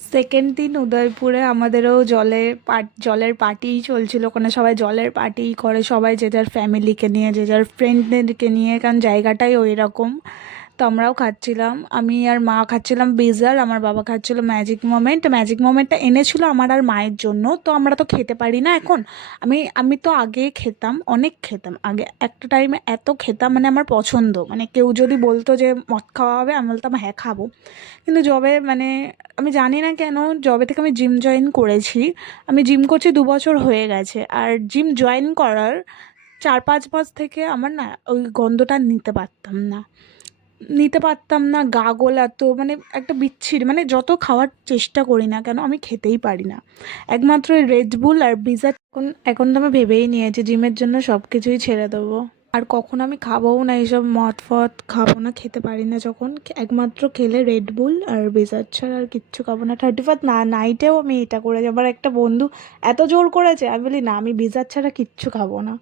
Second দিন উদয়পুরে আমাদেরও জলের পার্টিই চলছিল। ওখানে সবাই জলের পার্টিই করে, সবাই যে যার ফ্যামিলিকে নিয়ে, যে যার ফ্রেন্ডদেরকে নিয়ে, কারণ জায়গাটাই ওই রকম। তো আমরাও খাচ্ছিলাম, আমি আর মা খাচ্ছিলাম বিজার, আমার বাবা খাচ্ছিল ম্যাজিক মোমেন্ট। ম্যাজিক মোমেন্টটা এনেছিল আমার আর মায়ের জন্য, তো আমরা তো খেতে পারি না এখন। আমি তো আগে খেতাম, অনেক খেতাম আগে, একটা টাইমে এত খেতাম, মানে আমার পছন্দ, মানে কেউ যদি বলতো যে মদ খাওয়া হবে, আমি বলতাম হ্যাঁ খাবো। কিন্তু যবে মানে আমি জানি না কেন, যবে থেকে আমি জিম জয়েন করেছি, আমি জিম করছি 2 বছর হয়ে গেছে, আর জিম জয়েন করার 4-5 মাস থেকে আমার না ওই গন্ধটা নিতে পারতাম না, গা গোলাতো, মানে একটা বিচ্ছিরি, মানে যত খাওয়ার চেষ্টা করি না কেন আমি খেতেই পারি না। একমাত্র রেড বুল আর বিজার। এখন এখন তো আমি ভেবেই নিয়েছি জিমের জন্য সব কিছুই ছেড়ে দেবো। আর কখনো আমি খাবোও না, এইসব মদ ফদ খাবো না, খেতে পারি না যখন। একমাত্র খেলে রেড বুল আর বিজার ছাড়া আর কিচ্ছু খাবো না। 31 না নাইটেও আমি এটা করেছি, আমার একটা বন্ধু এত জোর করেছে, আমি বলি না, আমি বিজার ছাড়া কিচ্ছু খাবো না।